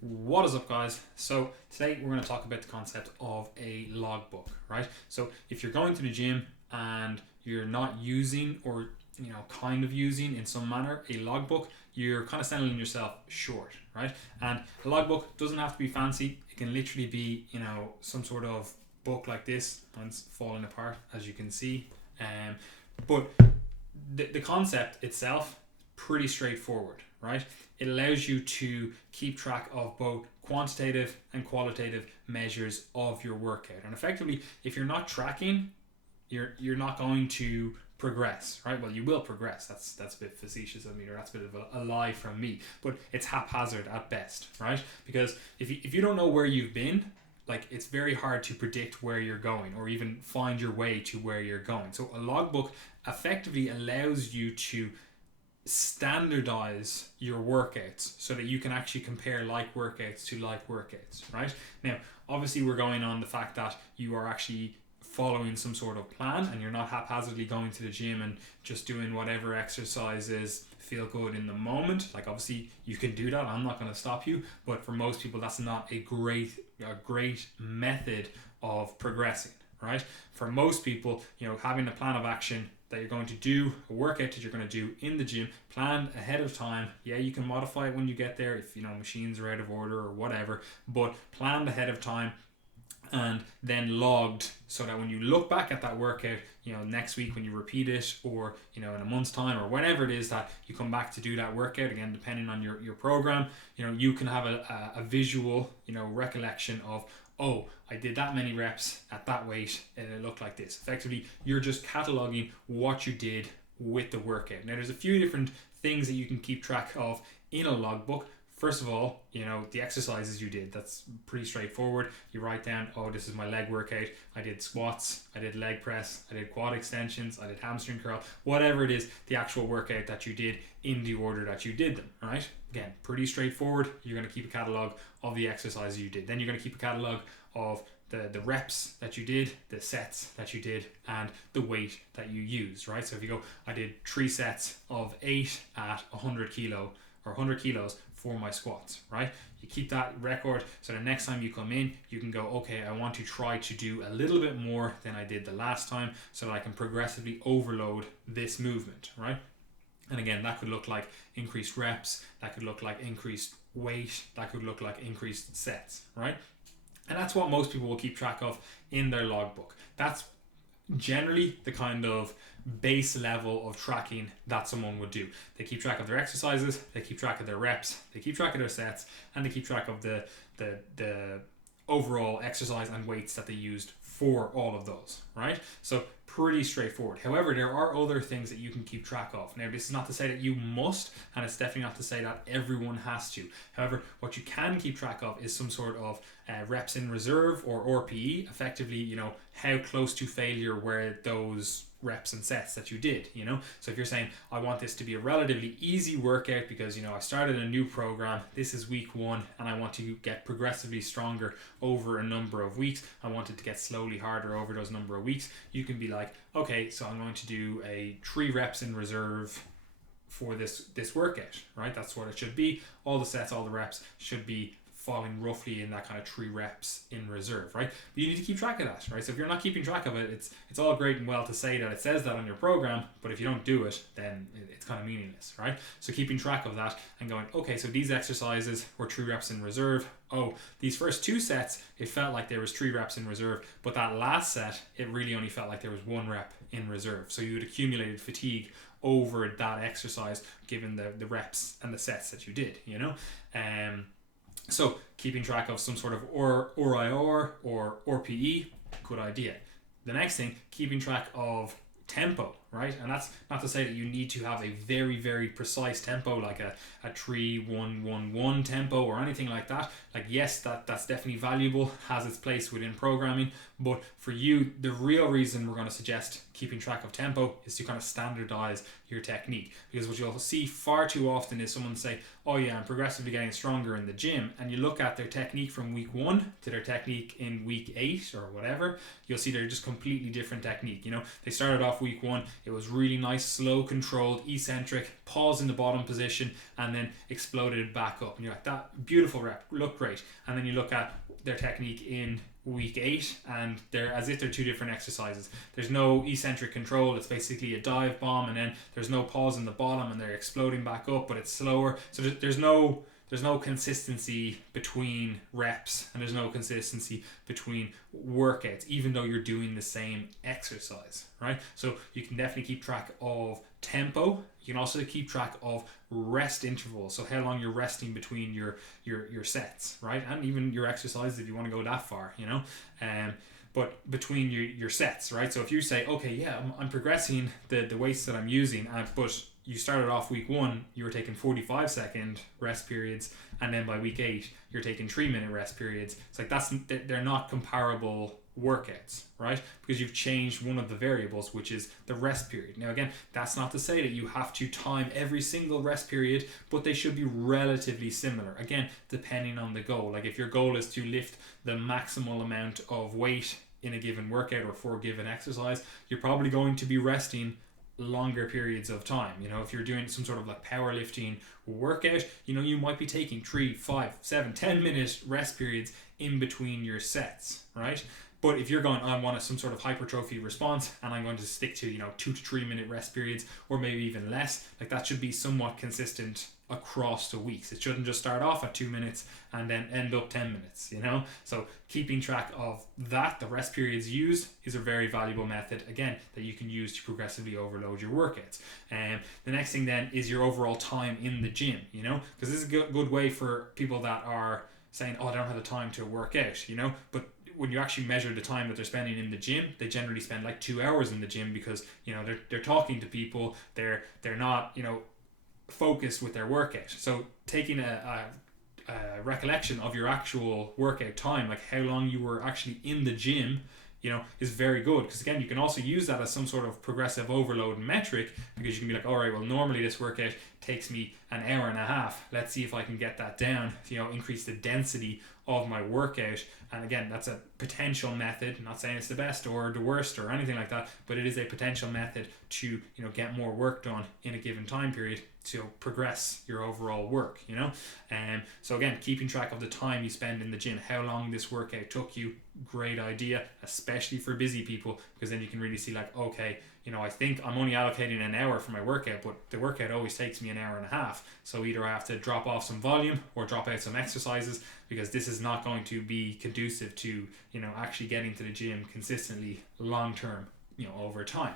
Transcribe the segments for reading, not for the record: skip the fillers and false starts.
What is up, guys? So today we're going to talk about the concept of a logbook, right? So if you're going to the gym and you're not using, or kind of using in some manner, a logbook, you're kind of selling yourself short, right? And a logbook doesn't have to be fancy. It can literally be some sort of book like this. Mine's falling apart, as you can see. But the concept itself, pretty straightforward, right? It allows you to keep track of both quantitative and qualitative measures of your workout. And effectively, if you're not tracking, you're not going to progress, right? Well, you will progress. That's a bit facetious of me, or that's a bit of a lie from me. But it's haphazard at best, right? Because if you don't know where you've been, like, it's very hard to predict where you're going or even find your way to where you're going. So a logbook effectively allows you to standardize your workouts so that you can actually compare like workouts to like workouts, right? Now, obviously, we're going on the fact that you are actually following some sort of plan and you're not haphazardly going to the gym and just doing whatever exercises feel good in the moment. Like, obviously you can do that, I'm not going to stop you, but for most people that's not a great method of progressing, right? For most people, having a plan of action that you're going to do, a workout that you're going to do in the gym, planned ahead of time. Yeah, you can modify it when you get there if machines are out of order or whatever, but planned ahead of time and then logged, so that when you look back at that workout, next week when you repeat it, or in a month's time, or whenever it is that you come back to do that workout again, depending on your program, you can have a visual recollection of, oh, I did that many reps at that weight and it looked like this. Effectively, you're just cataloging what you did with the workout. Now, there's a few different things that you can keep track of in a logbook. First of all, the exercises you did. That's pretty straightforward. You write down, oh, this is my leg workout. I did squats, I did leg press, I did quad extensions, I did hamstring curl, whatever it is, the actual workout that you did in the order that you did them, right? Again, pretty straightforward. You're going to keep a catalog of the exercises you did. Then you're going to keep a catalog of the reps that you did, the sets that you did, and the weight that you used, right? So if you go, I did 3 sets of 8 at 100 kilo or 100 kilos for my squats, right? You keep that record, so the next time you come in, you can go, okay, I want to try to do a little bit more than I did the last time, so that I can progressively overload this movement, right? And again, that could look like increased reps, that could look like increased weight, that could look like increased sets, right? And that's what most people will keep track of in their logbook. That's generally the kind of base level of tracking that someone would do. They keep track of their exercises, they keep track of their reps, they keep track of their sets, and they keep track of the overall exercise and weights that they used for all of those, right? So pretty straightforward. However, there are other things that you can keep track of. Now, this is not to say that you must, and it's definitely not to say that everyone has to. However, what you can keep track of is some sort of reps in reserve, or RPE, effectively, how close to failure were those reps and sets that you did, So if you're saying, I want this to be a relatively easy workout because, I started a new program, this is week 1, and I want to get progressively stronger over a number of weeks, I want it to get slowly harder over those number of weeks, you can be like, okay, so I'm going to do a 3 reps in reserve for this workout, right? That's what it should be. All the sets, all the reps should be falling roughly in that kind of 3 reps in reserve, right? But you need to keep track of that, right? So if you're not keeping track of it, it's all great and well to say that it says that on your program, but if you don't do it, then it's kind of meaningless, right? So keeping track of that and going, okay, so these exercises were 3 reps in reserve. Oh, these first 2 sets, it felt like there was 3 reps in reserve, but that last set, it really only felt like there was 1 rep in reserve. So you had accumulated fatigue over that exercise, given the reps and the sets that you did, So keeping track of some sort of RIR or RPE, good idea. The next thing, keeping track of tempo, right? And that's not to say that you need to have a very, very precise tempo, like a 3-1-1-1 tempo or anything like that. Like, yes, that's definitely valuable, has its place within programming, but for you, the real reason we're going to suggest keeping track of tempo is to kind of standardize your technique. Because what you'll see far too often is someone say, oh yeah, I'm progressively getting stronger in the gym, and you look at their technique from week 1 to their technique in week 8 or whatever, you'll see they're just completely different technique. They started off week 1 it was really nice, slow, controlled, eccentric, pause in the bottom position, and then exploded back up. And you're like, that beautiful rep, looked great. And then you look at their technique in week 8, and they're as if they're two different exercises. There's no eccentric control, it's basically a dive bomb, and then there's no pause in the bottom, and they're exploding back up, but it's slower. So there's no consistency between reps, and there's no consistency between workouts, even though you're doing the same exercise, right? So you can definitely keep track of tempo. You can also keep track of rest intervals, so how long you're resting between your sets, right? And even your exercises if you want to go that far, but between your sets, right? So if you say, okay, yeah, I'm progressing the weights that I'm using, but you started off week 1, you were taking 45-second rest periods, and then by week 8 you're taking 3-minute rest periods. It's like they're not comparable workouts, right? Because you've changed one of the variables, which is the rest period. Now again, that's not to say that you have to time every single rest period, but they should be relatively similar, again depending on the goal. Like if your goal is to lift the maximal amount of weight in a given workout or for a given exercise, you're probably going to be resting longer periods of time. If you're doing some sort of like powerlifting workout, you might be taking 3, 5, 7, 10 minute rest periods in between your sets, right? But if you're going, I want some sort of hypertrophy response, and I'm going to stick to 2 to 3 minute rest periods, or maybe even less, like that should be somewhat consistent across the weeks. It shouldn't just start off at 2 minutes and then end up 10 minutes, So keeping track of that, the rest periods used, is a very valuable method, again, that you can use to progressively overload your workouts. And the next thing then is your overall time in the gym, because this is a good way for people that are saying, oh, I don't have the time to work out, but when you actually measure the time that they're spending in the gym, they generally spend like 2 hours in the gym, because they're talking to people, they're not focused with their workout. So taking a recollection of your actual workout time, like how long you were actually in the gym, is very good, because again, you can also use that as some sort of progressive overload metric, because you can be like, all right, well, normally this workout takes me an hour and a half. Let's see if I can get that down, increase the density of my workout. And again, that's a potential method. I'm not saying it's the best or the worst or anything like that, but it is a potential method to get more work done in a given time period to progress your overall work. So again, keeping track of the time you spend in the gym, how long this workout took you, great idea, especially for busy people, because then you can really see like, okay, I think I'm only allocating an hour for my workout, but the workout always takes me an hour and a half. So either I have to drop off some volume or drop out some exercises, because this is not going to be conducive to, actually getting to the gym consistently long term, over time.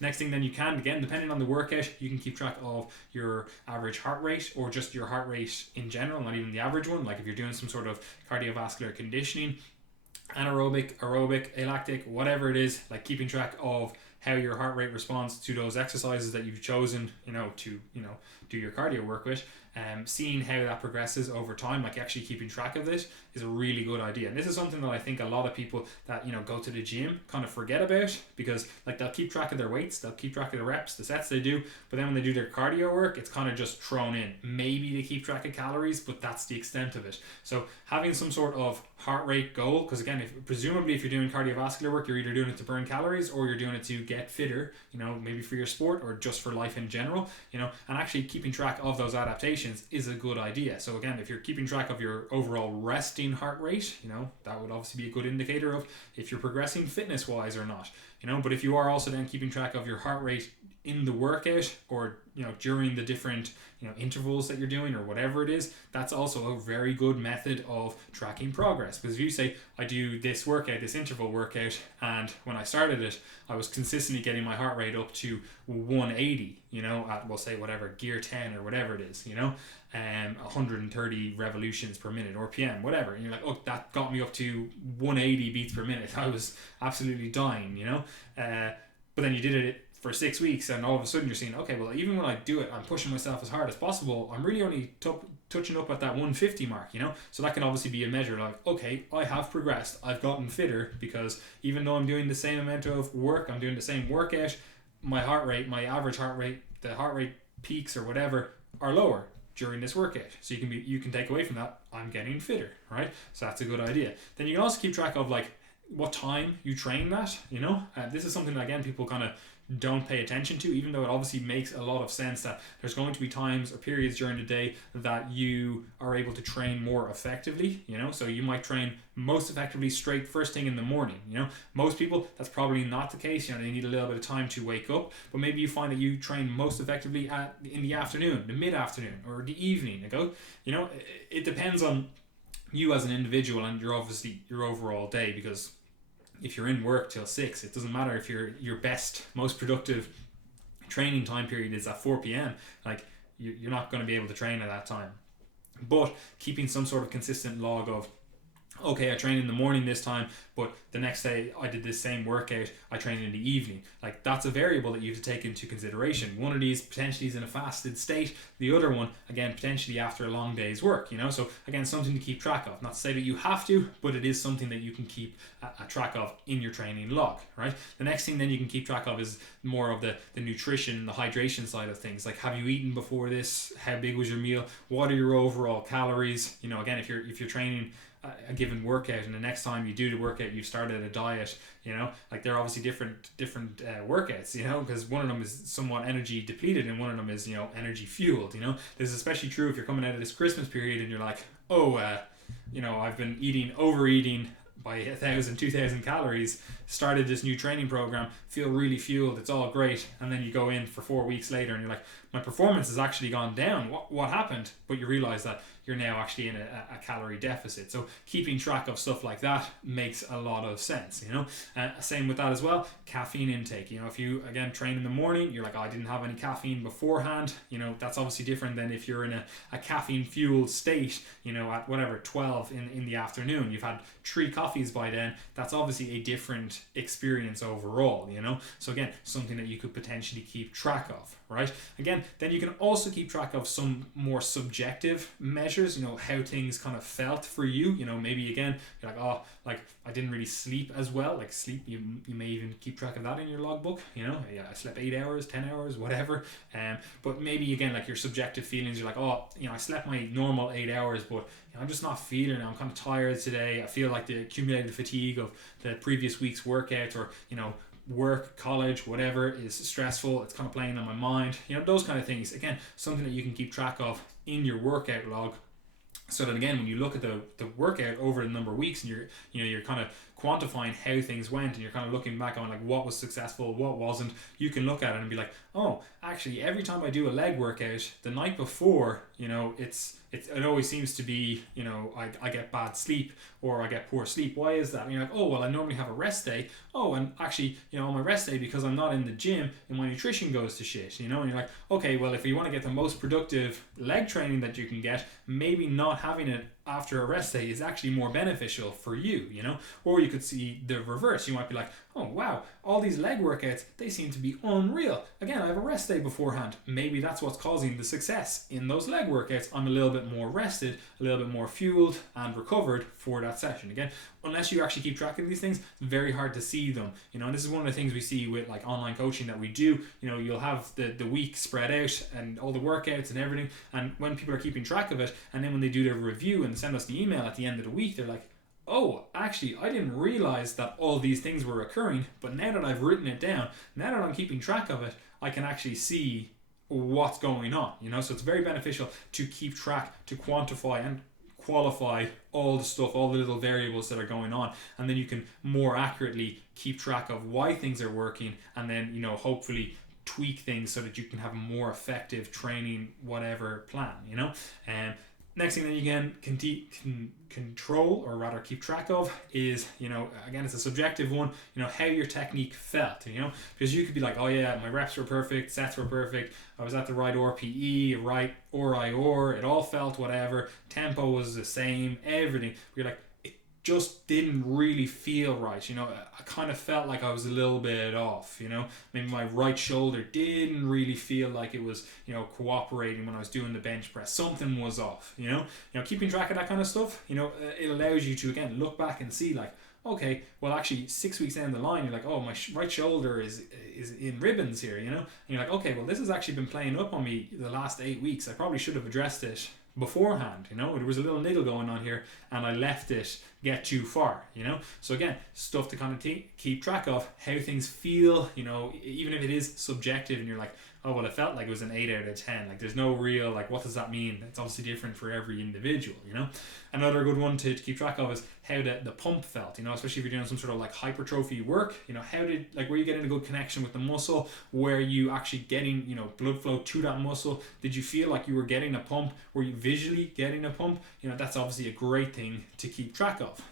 Next thing then, you can, again, depending on the workout, you can keep track of your average heart rate, or just your heart rate in general, not even the average one. Like if you're doing some sort of cardiovascular conditioning, anaerobic, aerobic, alactic, whatever it is, like keeping track of how your heart rate responds to those exercises that you've chosen, to do your cardio work with. Seeing how that progresses over time, like actually keeping track of this, is a really good idea. And this is something that I think a lot of people that go to the gym kind of forget about, because like they'll keep track of their weights, they'll keep track of the reps, the sets they do, but then when they do their cardio work, it's kind of just thrown in. Maybe they keep track of calories, but that's the extent of it. So having some sort of heart rate goal, because again, presumably if you're doing cardiovascular work, you're either doing it to burn calories or you're doing it to get fitter, maybe for your sport or just for life in general, and actually keeping track of those adaptations is a good idea. So again, if you're keeping track of your overall resting heart rate, that would obviously be a good indicator of if you're progressing fitness wise or not, but if you are also then keeping track of your heart rate in the workout, or during the different intervals that you're doing or whatever it is, that's also a very good method of tracking progress. Because if you say, I do this workout, this interval workout, and when I started it, I was consistently getting my heart rate up to 180, at, we'll say, whatever, gear 10 or whatever it is, 130 revolutions per minute, or PM, whatever, and you're like, oh, that got me up to 180 beats per minute. I was absolutely dying, but then you did it for 6 weeks, and all of a sudden you're seeing, okay, well, even when I do it, I'm pushing myself as hard as possible, I'm really only touching up at that 150 mark, so that can obviously be a measure like, okay, I have progressed, I've gotten fitter, because even though I'm doing the same amount of work, I'm doing the same workout, my heart rate, my average heart rate, the heart rate peaks or whatever are lower during this workout. So you can take away from that, I'm getting fitter, right? So that's a good idea. Then you can also keep track of like what time you train that, this is something that, again, people kind of don't pay attention to, even though it obviously makes a lot of sense that there's going to be times or periods during the day that you are able to train more effectively, so you might train most effectively straight first thing in the morning. Most people, that's probably not the case. They need a little bit of time to wake up, but maybe you find that you train most effectively in the afternoon, the mid-afternoon, or the evening. It depends on you as an individual and your overall day, because if you're in work till 6, it doesn't matter if your best, most productive training time period is at 4 p.m. Like, you're not going to be able to train at that time. But keeping some sort of consistent log of, okay, I trained in the morning this time, but the next day I did this same workout, I trained in the evening. Like, that's a variable that you have to take into consideration. One of these potentially is in a fasted state. The other one, again, potentially after a long day's work, So, again, something to keep track of. Not to say that you have to, but it is something that you can keep a track of in your training log, right? The next thing then you can keep track of is more of the nutrition, the hydration side of things. Like, have you eaten before this? How big was your meal? What are your overall calories? Again, if you're training a given workout, and the next time you do the workout you've started a diet, like, they're obviously different workouts, because one of them is somewhat energy depleted and one of them is energy fueled. This is especially true if you're coming out of this Christmas period and you're like, I've been overeating by 1,000, 2,000 calories, started this new training program, feel really fueled, it's all great, and then you go in for 4 weeks later and you're like, my performance has actually gone down. What happened? But you realize that you're now actually in a calorie deficit. So keeping track of stuff like that makes a lot of sense. Same with that as well. Caffeine intake. If you, again, train in the morning, you're like, I didn't have any caffeine beforehand. That's obviously different than if you're in a caffeine fueled state. At whatever 12 in the afternoon, you've had 3 coffees by then. That's obviously a different experience overall. So again, something that you could potentially keep track of. Right? Again, then you can also keep track of some more subjective measures, how things kind of felt for you. Maybe again, you're like, I didn't really sleep as well. Like, sleep, you may even keep track of that in your logbook. I slept 8 hours, 10 hours, whatever. But maybe again, like, your subjective feelings, you're like, I slept my normal 8 hours, but I'm just not feeling it. I'm kind of tired today. I feel like the accumulated fatigue of the previous week's workout, or work, college, whatever is stressful, it's kind of playing on my mind, those kind of things. Again, something that you can keep track of in your workout log, so that again, when you look at the workout over the number of weeks and you're kind of quantifying how things went, and you're kind of looking back on like what was successful, what wasn't, you can look at it and be like, oh, actually every time I do a leg workout, the night before, it always seems to be, I get bad sleep or I get poor sleep. Why is that? And you're like, oh, well, I normally have a rest day. Oh, and actually, on my rest day, because I'm not in the gym and my nutrition goes to shit, and you're like, okay, well, if you want to get the most productive leg training that you can get, maybe not having it after a rest day is actually more beneficial for you, or you could see the reverse. You might be like, oh wow, all these leg workouts, they seem to be unreal. Again, I have a rest day beforehand. Maybe that's what's causing the success in those leg workouts. I'm a little bit more rested, a little bit more fueled and recovered for that session. Again, unless you actually keep track of these things, very hard to see them. And this is one of the things we see with like online coaching that we do. You'll have the week spread out and all the workouts and everything, and when people are keeping track of it, and then when they do their review and send us the email at the end of the week, they're like, oh, actually, I didn't realize that all these things were occurring, but now that I've written it down, now that I'm keeping track of it, I can actually see what's going on, So it's very beneficial to keep track, to quantify and qualify all the stuff, all the little variables that are going on, and then you can more accurately keep track of why things are working, and then, hopefully tweak things so that you can have a more effective training, whatever plan, Next thing that you can control, or rather keep track of, is, again, it's a subjective one, how your technique felt, because you could be like, oh yeah, my reps were perfect, sets were perfect, I was at the right RPE, right RIR, it all felt whatever, tempo was the same, everything. You're like, just didn't really feel right, I kind of felt like I was a little bit off, maybe my right shoulder didn't really feel like it was, cooperating when I was doing the bench press, something was off, keeping track of that kind of stuff, it allows you to, again, look back and see like, okay, well actually 6 weeks down the line, you're like, oh, my right shoulder is in ribbons here, and you're like, okay, well this has actually been playing up on me the last 8 weeks, I probably should have addressed it beforehand. There was a little niggle going on here and I left it get too far. So again, stuff to kind of keep track of, how things feel, even if it is subjective and you're like, oh well, it felt like it was an 8 out of 10. Like there's no real, like, what does that mean? It's obviously different for every individual. Another good one to keep track of is how the pump felt, especially if you're doing some sort of like hypertrophy work. How did, like, were you getting a good connection with the muscle? Were you actually getting blood flow to that muscle? Did you feel like you were getting a pump? Were you visually getting a pump? That's obviously a great thing to keep track of,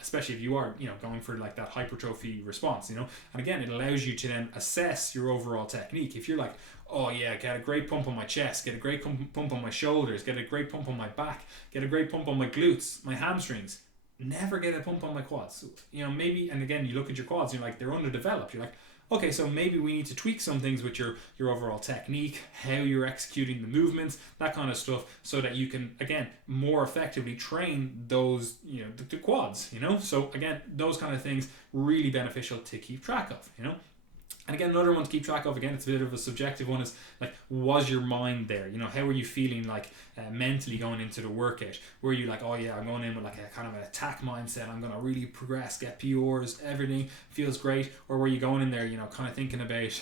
especially if you are going for like that hypertrophy response. And again, it allows you to then assess your overall technique. If you're like, oh yeah, get a great pump on my chest, get a great pump on my shoulders, get a great pump on my back, get a great pump on my glutes, my hamstrings, never get a pump on my quads. Maybe, and again, you look at your quads, you're like, they're underdeveloped. You're like, okay, so maybe we need to tweak some things with your overall technique, how you're executing the movements, that kind of stuff, so that you can, again, more effectively train those, the quads, So again, those kind of things, really beneficial to keep track of, And again, another one to keep track of, again, it's a bit of a subjective one, is like, was your mind there? How were you feeling like mentally going into the workout? Were you like, oh yeah, I'm going in with like a kind of an attack mindset, I'm going to really progress, get PRs, everything feels great? Or were you going in there, kind of thinking about,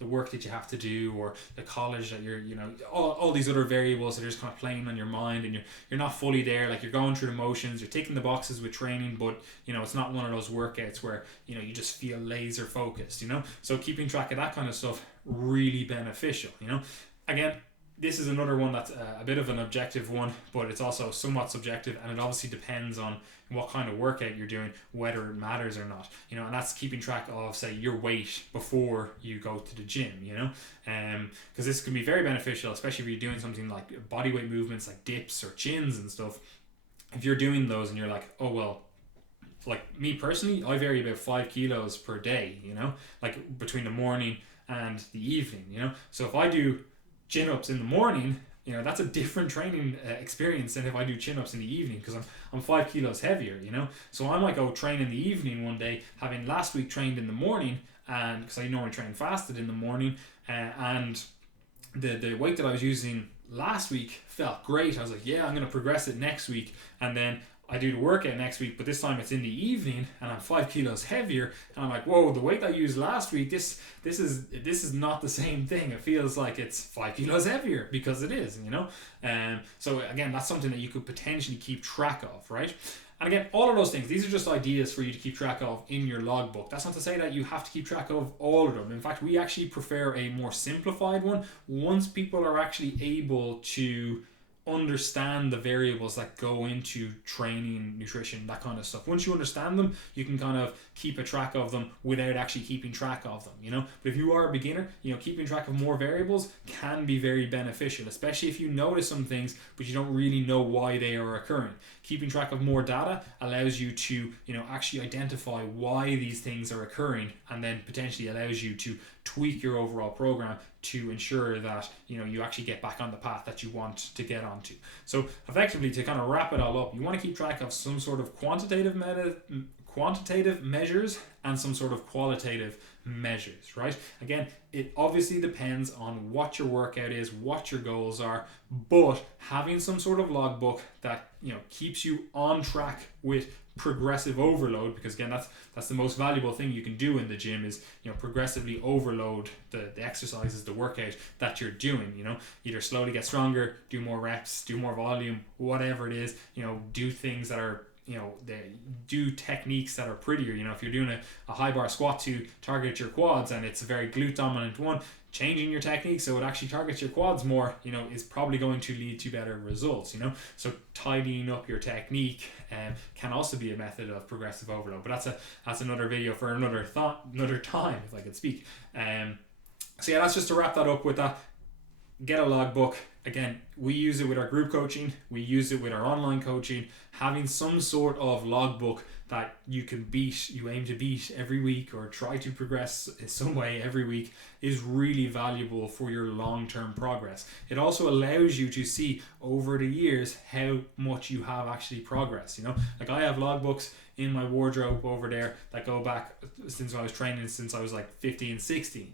the work that you have to do, or the college that you're, all these other variables that are just kind of playing on your mind, and you're not fully there, like you're going through the motions, you're ticking the boxes with training, but, it's not one of those workouts where, you just feel laser focused, So keeping track of that kind of stuff, really beneficial, Again, this is another one that's a bit of an objective one, but it's also somewhat subjective, and it obviously depends on what kind of workout you're doing, whether it matters or not, and that's keeping track of, say, your weight before you go to the gym, because this can be very beneficial, especially if you're doing something like bodyweight movements like dips or chins and stuff. If you're doing those and you're like, oh well, like me personally, I vary about 5 kilos per day, like between the morning and the evening, so if I do chin-ups in the morning, that's a different training experience than if I do chin-ups in the evening, because I'm 5 kilos heavier, so I might go train in the evening one day, having last week trained in the morning, and because I normally train fasted in the morning, and the weight that I was using last week felt great. I was like, yeah, I'm going to progress it next week, and then I do the workout next week, but this time it's in the evening and I'm 5 kilos heavier, and I'm like, whoa, the weight I used last week, this is not the same thing. It feels like it's 5 kilos heavier, because it is, so again, that's something that you could potentially keep track of, right? And again, all of those things, these are just ideas for you to keep track of in your logbook. That's not to say that you have to keep track of all of them. In fact, we actually prefer a more simplified one once people are actually able to understand the variables that go into training, nutrition, that kind of stuff. Once you understand them, you can kind of keep a track of them without actually keeping track of them, But if you are a beginner, keeping track of more variables can be very beneficial, especially if you notice some things but you don't really know why they are occurring. Keeping track of more data allows you to, actually identify why these things are occurring, and then potentially allows you to tweak your overall program to ensure that you actually get back on the path that you want to get onto. So effectively, to kind of wrap it all up, you want to keep track of some sort of quantitative measures and some sort of qualitative measures, right? Again, it obviously depends on what your workout is, what your goals are, but having some sort of logbook that keeps you on track with progressive overload, because again, that's the most valuable thing you can do in the gym, is progressively overload the exercises, the workout that you're doing. Either slowly get stronger, do more reps, do more volume, whatever it is, do things that are do techniques that are prettier. If you're doing a high bar squat to target your quads and it's a very glute dominant one, changing your technique so it actually targets your quads more, is probably going to lead to better results, So tidying up your technique can also be a method of progressive overload, but that's another video for another time, if I could speak. So yeah, that's just to wrap that up with that. Get a logbook. Again, we use it with our group coaching, we use it with our online coaching. Having some sort of logbook that you aim to beat every week or try to progress in some way every week is really valuable for your long-term progress. It also allows you to see over the years how much you have actually progressed. Like I have logbooks in my wardrobe over there that go back since I was training, since I was like 15, 16,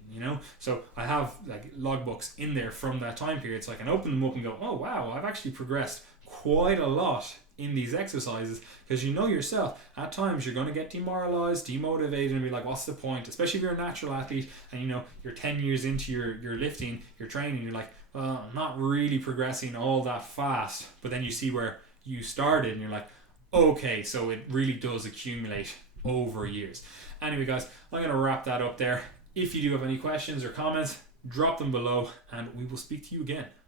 so I have like logbooks in there from that time period, so I can open them up and go, oh wow, I've actually progressed quite a lot in these exercises. Because yourself, at times you're going to get demoralized, demotivated, and be like, what's the point? Especially if you're a natural athlete and you're 10 years into your lifting, your training, you're like, well, I'm not really progressing all that fast. But then you see where you started and you're like, okay, so it really does accumulate over years. Anyway, guys, I'm going to wrap that up there. If you do have any questions or comments, drop them below and we will speak to you again.